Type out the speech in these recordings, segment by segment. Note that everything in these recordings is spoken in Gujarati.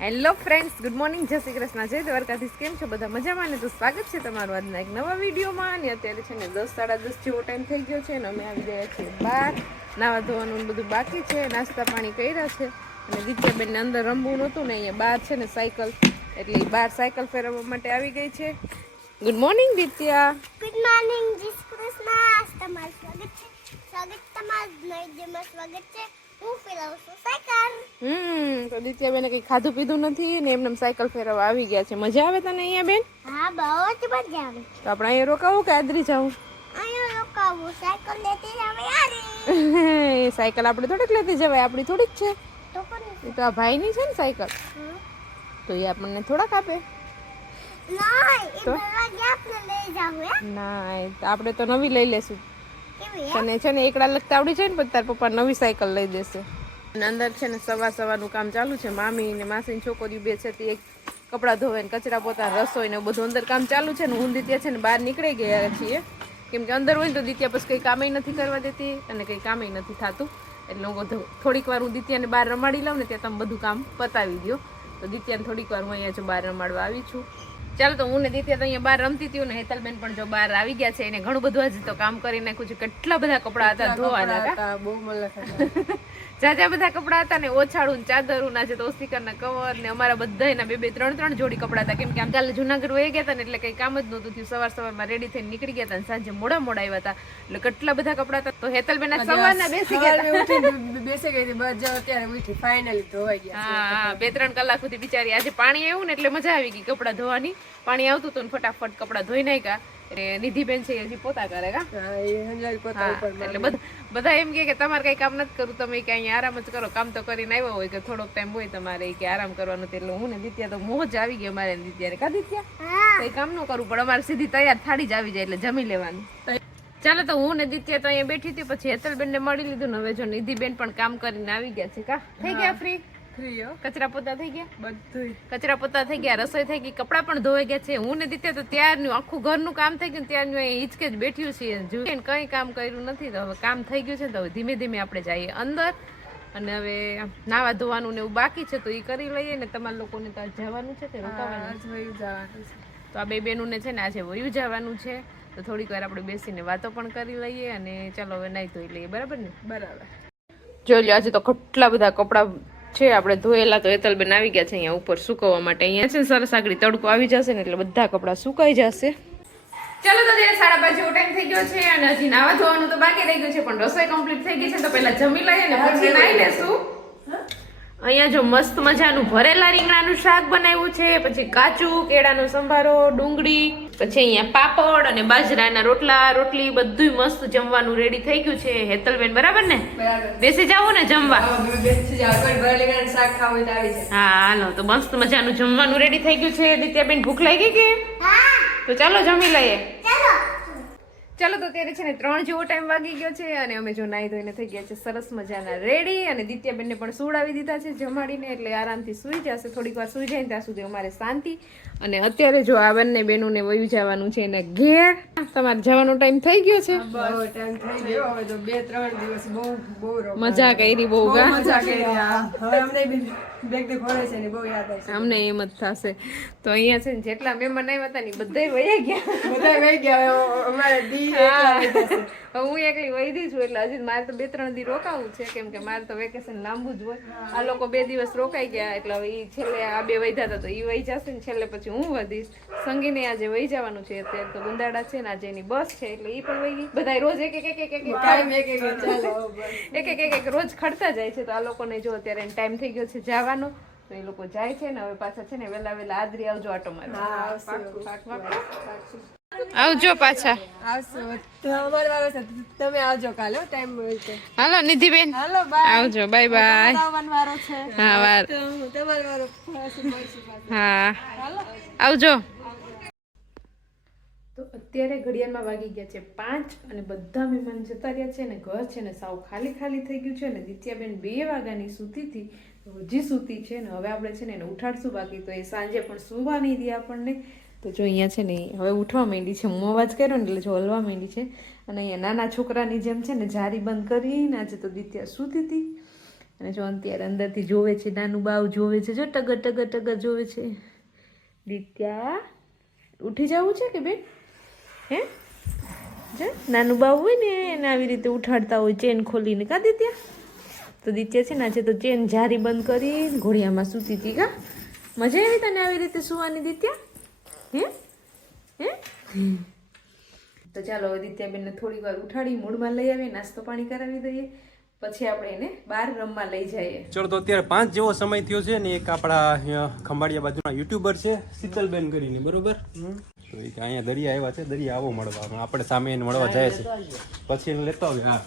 હેલો ફ્રેન્ડ્સ ગુડ મોર્નિંગ જય શ્રી કૃષ્ણ. જય દ્વારકાધીશ. કેમ છો બધા? મજામાં ને? તો સ્વાગત છે તમારું આજના એક નવા વિડીયોમાં. અને અત્યારે છે ને દસ, સાડા દસ જેવો ટાઈમ થઈ ગયો છે અને અમે આવી ગયા છીએ બહાર નાવા ધોવાનું બધું બાકી છે. નાસ્તા પાણી કર્યા છે. અને દિત્યાબેનને અંદર રમવું નહોતું ને અહીંયા બહાર છે ને સાયકલ. એટલે બહાર સાયકલ ફેરવવા માટે આવી ગઈ છે. Good morning Ditya. Good morning સ્વાગત છે. સ્વાગત સ્વાગત છે. હું ફેરવું છું. તો દિત્યાબેને કંઈ ખાધું પીધું નથી ને એમને સાયકલ ફેરવવા આવી ગયા છે. મજા આવે તને અહીંયા બેન? હા બહુ જ મજા આવે. તો આપણે અહીંયા રોકાવું કે આદરી જાઉં? અહીંયા રોકાવું. સાયકલ લેતી એ સાયકલ આપણે થોડીક લેતી જવાય આપણી થોડીક છે. તો પણ એ તો આ ભાઈની છે ને સાયકલ. તો એ આપણને થોડાક આપે. ના આપણે જાવ તો આપણે તો નવી લઈ લેશું. તને છે ને એકડા લગતા આવડી છે ને પછી તાર પપ્પા નવી સાયકલ લઈ દેશે. અંદર છે ને સવાર સવારનું કામ ચાલુ છે. મામી ને માસીની છોકરીઓ બે છે તે એક કપડાં ધોવે ને કચરા પોતા રસોઈ ને બધું અંદર કામ ચાલુ છે ને. હું દિત્યા છે ને બહાર નીકળી ગયા છીએ. કેમ કે અંદર હોય ને તો દિત્યા પછી કંઈ કામે નથી કરવા દેતી અને કંઈ કામે નથી થતું. એટલે હું બધું થોડીક વાર હું દિત્યાને બહાર રમાડી લઉં ને ત્યાં તમે બધું કામ પતાવી દો તો દિત્યાને થોડીક વાર હું અહીંયા જો બહાર રમાડવા આવી છું. ચાલો તો હું ને દિત્યા તો અહીંયા બહાર રમતી હતી ને હેતલબેન પણ જો બહાર આવી ગયા છે. એને ઘણું બધું હજી તો કામ કરી નાખ્યું છે. કેટલા બધા કપડા હતા ધોવાના કા? જાજા બધા કપડા હતા ને ઓછાળું ચાદરું ના છે તો ઓસ્તિકરના કવર ને અમારા બધા એના બે બે ત્રણ ત્રણ જોડી કપડા હતા. કેમ કે આમ કાલે જુનાગઢ વહી ગયા હતા ને એટલે કઈ કામ જ નહોતું થયું. સવાર સવારમાં રેડી થઈને નીકળી ગયા હતા ને સાંજે મોડા મોડા આવ્યા હતા. એટલે કેટલા બધા કપડા હતા. તો હેતલબેન સવારના બેસી ગયા બેસી ગઈ હતી. બસ અત્યારે ઉઠી ફાઇનલી ધોવાઈ ગયા હા બે ત્રણ કલાક સુધી બિચારી આજે પાણી આવ્યું ને એટલે મજા આવી ગઈ કપડાં ધોવાની. પાણી આવતું હતું ફટાફટ કપડાં ધોઈ નાખ્યા. એટલે નિધિબેન છે હજી પોતા કરે કા હા, એ હંજારી પોતા હા, એટલે બધા બધા એમ કે તમારે કઈ કામ નથી કરવું તમે કે અહીંયા આરામ જ કરો કામ તો કરીને આવ્યો હોય કે થોડોક ટાઈમ હોય તમારે કે આરામ કરવાનું એટલે હું ને દિત્યા તો મોજ આવી ગઈ અમારે ને દિત્યારે. કા દિત્યા? કઈ કામ ન કરવું પણ અમારે સીધી તૈયાર થાળી જ આવી જાય એટલે જમી લેવાનું. ચાલો તો હું ને દિત્યા તો અહીંયા બેઠી હતી પછી હેતલબેન ને મળી લીધું ને હવે જો નિધિબેન પણ કામ કરીને આવી ગયા છે કા? થઈ ગયા ફ્રી ફ્રી હો કચરા પોતા થઈ ગયા? બધું કચરા પોતા થઈ ગયા રસોઈ થઈ ગઈ કપડાં પણ ધોઈ ગયા છે. હું ને દીતે તો ત્યારનું આખું ઘરનું કામ થઈ ગયું ત્યારનું અહીં હિંચકે જ બેઠ્યું છીએ જોઈએ કંઈ કામ કર્યું નથી તો હવે કામ થઈ ગયું છે તો હવે ધીમે ધીમે આપણે જઈએ અંદર. અને હવે નાવા ધોવાનું ને એવું બાકી છે તો એ કરી લઈએ ને તમારા લોકોને તો જવાનું છે કે રોકાવાનું જવાનું છે. તો આ બે બેનું ને છે ને આજે વયું જવાનું છે. તો થોડીક વાર આપણે બેસીને વાતો પણ કરી લઈએ અને ચાલો હવે નાહી ધોઈ લઈએ બરાબર ને? બરાબર. જોઈ લો આજે તો કેટલા બધા કપડાં છે આપણે ધોયેલા તો એતલ બનાવી ગયા છે અહીંયા ઉપર સુકવવા માટે. અહીંયા છે સરસ આગળ તડકો આવી જશે ને એટલે બધા કપડાં સુકાઈ જશે. ચાલો તો ત્યારે સાડા પાંચ જેવો ટાઈમ થઈ ગયો છે અને હજી નાવા ધોવાનું તો બાકી રહી ગયું છે પણ રસોઈ કમ્પ્લીટ થઈ ગઈ છે તો પહેલા જમી લઈએ ને પછી નાઈ લેશું. અહીંયા જો મસ્ત મજાનું ભરેલા રીંગણાનું શાક બનાવ્યું છે પછી કાચું કેળાનો સંભારો ડુંગળી પછી અહીંયા પાપડ અને બાજરાના રોટલા રોટલી બધું મસ્ત જમવાનું રેડી થઈ ગયું છે. હેતલબેન બરાબર ને? બેસી જાવ ને જમવા. બેસી જાઓ. કોઈ ભરેલી શાક ખાવું હોય તો આવી જાય. હા હાલો. તો મસ્ત મજાનું જમવાનું રેડી થઈ ગયું છે. દિત્યાબેન ભૂખ લાગી કે? તો ચાલો જમી લઈએ. ચાલો તો અત્યારે છે ને ત્રણ જેવો ટાઈમ વાગી ગયો છે અને અમે જો નાહી ધોઈને થઈ ગયા છે સરસ મજાના રેડી અને દિત્યાબેનને પણ સુવડાવી દીધા છે જમાડીને એટલે આરામથી સૂઈ જશે. થોડીક વાર સૂઈ જાય ત્યાં સુધી અમારે શાંતિ. અને અત્યારે જો આ બંને બેનોને વયું જવાનું છે એને ઘેર. તમારે જવાનો ટાઈમ થઈ ગયો છે? બહુ ટાઈમ થઈ ગયો. હવે તો બે ત્રણ દિવસ બહુ બહુ મજા કરી બહુ બહુ મજા અમને એમ જ થશે. તો અહીંયા છે ને જેટલા મહેમાન આવ્યા હતા ને બધા બધાય વયા ગયા. બધા વહી ગયા. અમારે હું એકલી વૈધી છું એટલે હજી મારે તો બે ત્રણ દી રોકાવું છે કેમ કે મારે તો વેકેશન લાંબુ જ હોય આ લોકો બે દિવસ રોકાઈ ગયા એટલે હવે એ છેલ્લે આ બે વૈધા હતા તો એ વહી જશે ને છેલ્લે પછી હું વધીશ સંગીને આજે વહી જવાનું છે અત્યારે તો ગુંદાડા છે ને આજે એની બસ છે એટલે એ પણ વહી ગઈ બધા રોજ એક એક એક એક એક. એક એક એક એક રોજ ખડતા જાય છે તો આ લોકોને જો અત્યારે ટાઈમ થઈ ગયો છે જવાનો તો એ લોકો જાય છે ને હવે પાછા છે ને વેલા વેલા આદરી આવજો આટો મારે આવજો પાછા. આવશું. તમે આવજો કાલે ટાઈમ હાલો નિધિબેન. હાલો આવજો બાય બાય વારો છે. હા વાર. તો હું તમારો વારો પાછું મળશું પાછું. હા. આવજો. તો અત્યારે ઘડિયાળમાં વાગી ગયા છે પાંચ અને બધા મહેમાન જતા રહ્યા છે અને ઘર છે ને સાવ ખાલી ખાલી થઈ ગયું છે અને દિત્યાબેન બે વાગ્યાની સૂતી હતી હજી સૂતી છે ને હવે આપણે છે ને એને ઉઠાડશું બાકી તો એ સાંજે પણ સુવા નહીં દે આપણને. તો જો અહીંયા છે ને, હવે ઉઠવા માંડી છે. હું અવાજ કર્યો ને એટલે જો હલવા માંડી છે. અને અહીંયા નાના છોકરાની જેમ છે ને, જારી બંધ કરીને આજે તો દિત્યા સૂતી હતી. અને જો અત્યારે અંદરથી જોવે છે, નાનું બાવ જોવે છે, જો ટગર ટગર ટગર જોવે છે. દિત્યા, ઉઠી જવું છે કે બેન? હે? જો, નાનું બાવ હોય ને, એને આવી રીતે ઉઠાડતા હોય, ચેન ખોલીને. કા દિત્યા? તો દિત્યા છે ને, આજે તો ચેન જારી બંધ કરી ઘોડિયામાં સૂતી હતી. કા? મજા આવી તને આવી રીતે સુવાની, દિત્યા? તો ચાલો દિત્યાબેનને થોડી વાર ઉઠાડી મૂળમાં લઈ આવીએ નાસ્તો પાણી કરાવી દઈએ. પછી આપણે એને બહાર રમવા લઈ જઈએ. ચલો તો અત્યારે પાંચ જેવો સમય થયો છે ને એક આપણા ખંભાળિયા બાજુના યુટ્યુબર છે શીતલબેન કરીને બરોબર? તો એ અહીંયા દરિયા આવ્યા છે દરિયા આવો મળવા. આપણે સામે એને મળવા જાય છે. પછી એને લેતો આવે હા.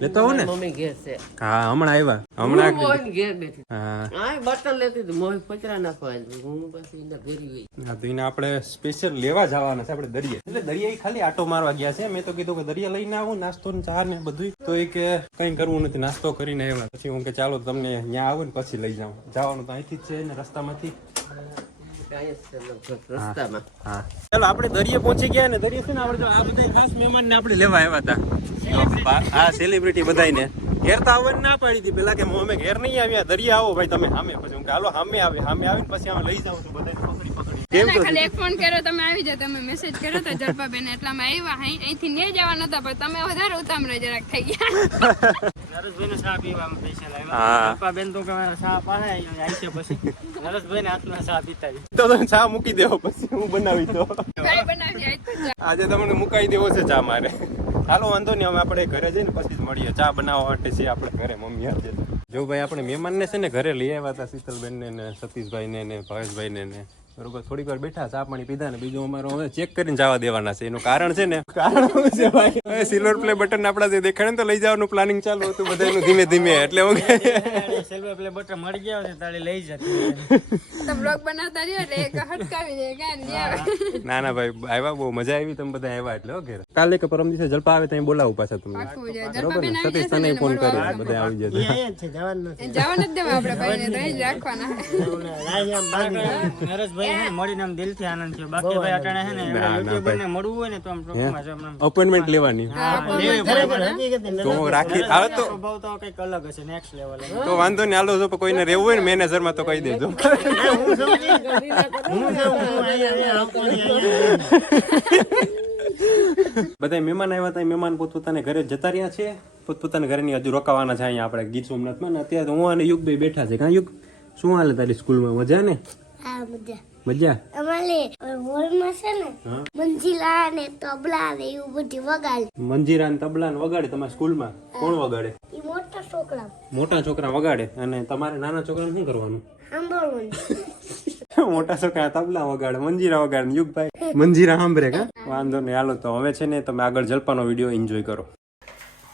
લેતો આવો ને? મમ્મી ઘેર છે. હા હમણાં આવ્યા હમણાં મોહન ઘેર બેઠી. હા. હા બટન લેતી હતી મોહન પચરા નાખવા હું પછી ઘેરી ગઈ. હા તો એને આપણે સ્પેશિયલ લેવા જવાના છે આપણે દરિયે. એટલે દરિયા ખાલી આટો મારવા ગયા છે. મેં તો કીધું કે દરિયા લઈને આવું નાસ્તો ને ચા ને બધું તો એ કે કંઈ કરવું નથી નાસ્તો કરીને આવ્યા. પછી હું કે ચાલો તમને ત્યાં આવું ને પછી લઈ જાઉં. જવાનું તો અહીંથી જ છે ને રસ્તામાંથી. રસ્તામાં. હા. ચાલો આપણે દરિયે પહોંચી ગયા ને દરિયે છે ને આપણે આ બધા ખાસ મહેમાન ને આપણે લેવા આવ્યા હતા. હા સેલિબ્રિટી બધાને ઘેર તો આવવાની ના પાડી હતી. પેલા કે હું અમે ઘેર નહીં આવ્યા દરિયા આવો ભાઈ તમે સામે. પછી હું કે હાલો સામે આવે સામે આવીને પછી અમે લઈ જાઉં છું. બધાને પકડી પકડી. કેમ ખાલી એક ફોન કર્યો તમે આવી જાય તમે મેસેજ કર્યો તો જલપાબેન એટલામાં આવ્યા અહીં અહીંથી નહીં જવા નતા પણ તમે વધારે ઉતામળે જરાક થઈ ગયા. નરેશભાઈને ચા પીવામાં પૈસા હા. લાવ્યા બેન તો કે ચા પાસે આવી છે પછી. નરેશભાઈને હાથમાં ચા પીતા. તો તમે ચા મૂકી દેવો પછી હું બનાવી દો તો આજે તમને મુકાઈ દેવો છે ચા મારે. હાલો, વાંધો નહીં. અમે આપણે ઘરે જઈને પછી જ મળીએ. ચા બનાવવા માટે છીએ આપણે ઘરે, મમ્મી હાજર જો ભાઈ, આપણે મહેમાનને છે ને ઘરે લઈ આવ્યા હતા શીતલબેનને ને સતીશભાઈને ને ભાવેશભાઈને ને. બરોબર થોડીક વાર બેઠા ચા પાણી પીધા ને બીજું અમારો હવે ચેક કરીને જવા દેવાના છે. એનું કારણ છે ને? કારણ શું છે ભાઈ? હવે સિલ્વર પ્લે બટન આપણા જે દેખાડે ને તો લઈ જવાનું પ્લાનિંગ ચાલુ હતું બધાનું ધીમે ધીમે. એટલે હું સિલ્વર પ્લે બટન મળી ગયા છે તો તાળી લઈ જતી તો બ્લોગ બનાવતા રહ્યો એટલે એક હટકાવી દે કાન ના ના ભાઈ આવ્યા બહુ મજા આવી તમે બધા આવ્યા એટલે ઓકે કાલે કે પરમ દિવસે જલપા આવે ત્યાં બોલાવું પાછા તમને. બરોબર ને? સતીશ તને ફોન કર્યો બધા આવી જશે. છે જવાનું એ જવા નથી દેવા આપણે ભાઈને તો રાખવાના. નરેશભાઈ છે મળીને આમ દિલથી આનંદ થયો. બાકી ભાઈ અટાણે છે ને ના, ના, યુટ્યુબર ને મળવું હોય ને તો આમ ટૂંકમાં છે અપોઇન્ટમેન્ટ લેવાની. તો રાખી આવે તો સ્વભાવ તો કંઈક અલગ હશે નેક્સ્ટ લેવલ તો વાંધો નહીં હાલો જો કોઈને રહેવું હોય ને મેનેજરમાં તો કહી દેજો. બધા મહેમાન આવ્યા હતા મહેમાન પોતપોતાને ઘરે જતા રહ્યા છે. પોતપોતાના ઘરની હજુ રોકાવાના છે અહીંયા આપણે ગીર સોમનાથમાં. ને અત્યારે તો હું અને યુગભાઈ બેઠા છે. કાં યુગ? શું હાલે તારી સ્કૂલમાં? મજા ને? હા મજા. મજા? અમારે હોલમાં છે ને મંજીરા ને તબલા ને એવું બધું વગાડે. મંજીરા ને તબલા ને વગાડે તમારા સ્કૂલમાં? કોણ વગાડે? મોટા છોકરા. મોટા છોકરા વગાડે? અને તમારે નાના છોકરાને શું કરવાનું? સાંભળવાનું. મોટા છોકરા તબલા વગાડે મંજીરા વગાડે યુગભાઈ. મંજીરા સાંભળે કા? વાંધો નહીં હાલો તો હવે છે ને તમે આગળ જલપાનો વીડિયો એન્જોય કરો.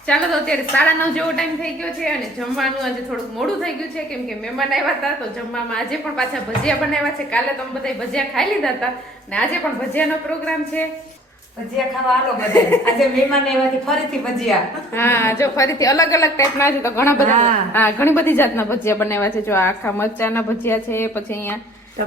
ચાલો તો અત્યારે સાડા નવ જેવો ટાઈમ થઈ ગયો છે અને જમવાનું આજે થોડુંક મોડું થઈ ગયું છે. કેમ કે મહેમાન આવ્યા હતા તો જમવામાં આજે પણ પાછા ભજીયા બનાવ્યા છે. કાલે તો અમે બધા ભજીયા ખાઈ લીધા હતા અને આજે પણ ભજીયાનો પ્રોગ્રામ છે. ભજીયા ખાવા બધા આજે મહેમાન એવાથી ફરીથી ભજીયા. હા જો ફરીથી અલગ અલગ ટાઈપના છે તો ઘણા બધા હા. ઘણી બધી જાતના ભજીયા બનાવ્યા છે. જો આખા મરચાના ભજીયા છે પછી અહીંયા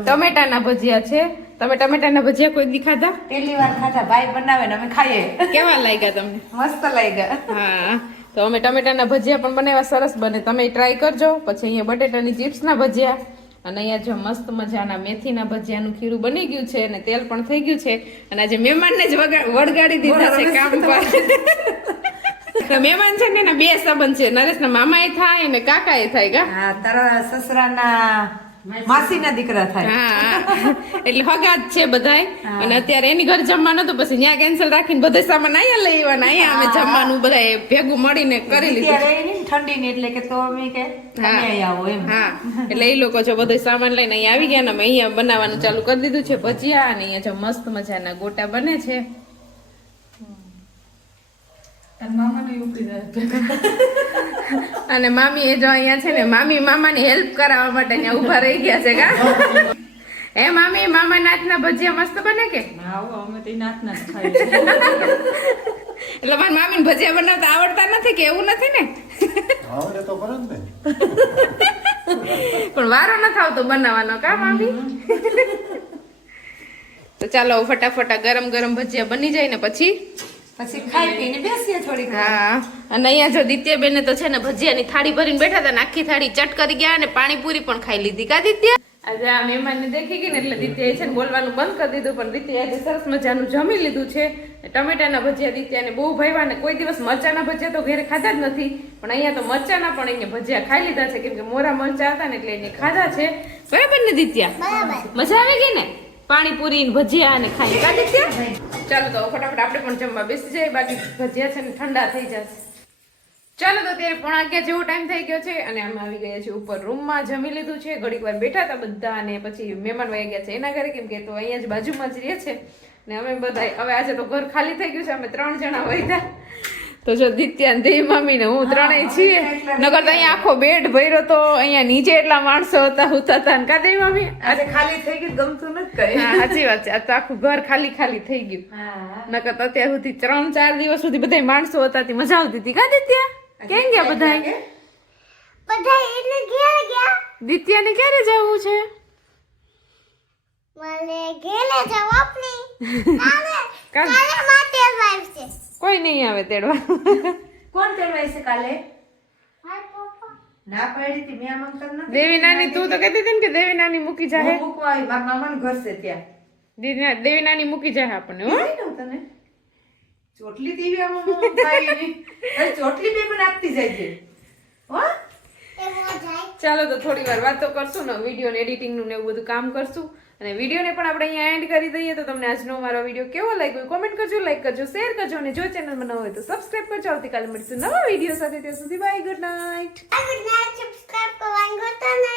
ટમેટાના ભજીયા છે. તમે ટમેટાના ભજીયા કોઈ દી ખાધા? પહેલી વાર ખાધા. ભાઈ બનાવે ને અમે ખાઈએ. કેવા લાગ્યા તમને? મસ્ત લાગ્યા. હા. તો અમે ટમેટાના ભજીયા પણ બનાવ્યા સરસ બને. તમે ટ્રાય કરજો. પછી અહીંયા બટેટાની ચિપ્સના ભજીયા અને અહીંયા જો મસ્ત મજાના મેથીના ભજીયાનું ખીરું બની ગયું છે અને તેલ પણ થઈ ગયું છે. અને આજે મહેમાનને જ વળગાડી દીધા છે કામ પર. મહેમાન છે ને એના બે સંબંધ છે. નરેશના મામાએ થાય અને કાકાએ થાય કા? હા તારા સસરાના માસીના દીકરા થાય. હા એટલે હગા છે બધાય. અને અત્યારે એની ઘર જમવાનું તો પછી ત્યાં કેન્સલ રાખીને બધે સામાન અહીંયા લઈ આવવાના. અહીંયા અમે જમવાનું બધા ભેગું મળીને કરી લીધું. ઠંડી ને એટલે કે તો અમે કે આવો એમ. હા. એટલે એ લોકો જો બધો સામાન લઈને અહીંયા આવી ગયા ને અમે અહીંયા બનાવવાનું ચાલુ કરી દીધું છે ભજીયા અને અહીંયા જો મસ્ત મજાના ગોટા બને છે. અને મામી એ જો અહીંયા છે ને મામી મામાની હેલ્પ કરાવવા માટે અહીંયા ઊભા રહી ગયા છે કા? એ મામી મામા નાચના ભજીયા મસ્ત બને કે? અમે તો નાચના એટલે મારા મામીને ભજીયા બનાવતા આવડતા નથી કે એવું નથી ને? આવડે તો ખરા ને. પણ વારો નથી આવતો બનાવવાનો કા મામી? તો ચાલો ફટાફટ ગરમ ગરમ ભજીયા બની જાય ને પછી પછી ખાઈ પીને બેસીએ થોડીક હા. અને અહીંયા જો દિત્ય બેને તો છે ને ભજીયાની થાળી ભરીને બેઠા હતા ને આખી થાળી ચટ કરી ગયા અને પાણીપુરી પણ ખાઈ લીધી. કા દિત્ય? આજે આ મહેમાનને દેખી ગઈ ને એટલે દિત્યાએ છે ને બોલવાનું બંધ કરી દીધું પણ દિત્યાએ આજે સરસ મજાનું જમી લીધું છે. ટમેટાના ભજીયા દિત્યાને બહુ ભાવ્યા ને કોઈ દિવસ મરચાના ભજીયા તો ઘરે ખાધા જ નથી. પણ અહીંયા તો મરચાના પણ અહીંયા ભજીયા ખાઈ લીધા છે કેમ કે મોરા મરચા હતા ને એટલે એને ખાધા છે. બરાબર ને દિત્યા? મજા આવી ગઈ ને? પાણીપુરી ભજીયા અને ખાઈ કા દિત્યા? ચાલો તો ફટાફટ આપણે પણ જમવા બેસી જાય બાકી ભજીયા છે ને ઠંડા થઈ જશે. ચાલો તો અત્યારે પોણા અગિયાર જેવો ટાઈમ થઈ ગયો છે અને અમે આવી ગયા છીએ ઉપર રૂમમાં જમી લીધું છે. ઘડીક વાર બેઠા હતા બધા અને પછી મહેમાન વહી ગયા છે એના ઘરે. કેમ કે તો અહીંયા જ બાજુમાં જ રહે છે. ને અમે બધા હવે આજે તો ઘર ખાલી થઈ ગયું છે. અમે ત્રણ જણા વહીધા તો જો દિત્યાન દેવી મમ્મી ને હું ત્રણેય છીએ. નકર તો અહીંયા આખો બેડ ભર્યો તો અહીંયા નીચે એટલા માણસો હતા હુતા હતા ને. કા દેવી મમ્મી આજે ખાલી થઈ ગયું ગમતું નથી કઈ. સાચી વાત છે. આ તો આખું ઘર ખાલી ખાલી થઈ ગયું. હા. નકર તો અત્યાર સુધી ત્રણ ચાર દિવસ સુધી બધા માણસો હતા તે મજા આવતી હતી. કા દિત્યા? કેમ ગયા બધા બધા એટલે ગયા ગયા. દિત્યાને ક્યારે જવું છે? મને ઘેરે જાવ આપની. કાલે કાલે? માટે આવશે કોઈ નહીં આવે તેડવા. કોણ તેડવાય છે કાલે? ના પાડી હતી મેં આમ નથી દેવી નાની તું તો કહેતી હતી ને કે દેવી નાની મૂકી જાય હું મૂકવા આવી મારા મામાનું ઘર છે ત્યાં. દેવી દેવી નાની મૂકી જાય આપણને હો. તને? ચોટલી દેવી આમ ચોટલી બે પણ આપતી જાય છે. હો? ચાલો તો થોડી વાર વાતો કરશું ને વીડિયો ને એડિટિંગનું એવું બધું કામ કરશું. અને વિડીયોને પણ આપણે અહીંયા એન્ડ કરી દઈએ તો તમને આજનો મારો વીડિયો કેવો લાગ્યો કોમેન્ટ કરજો લાઈક કરજો શેર કરજો અને જો ચેનલમાં ન હોય તો સબસ્ક્રાઇબ કરજો. આવતીકાલે મળીશું નવા વીડિયો સાથે. ત્યાં સુધી બાય ગુડ નાઇટ ગુડ કરવાનું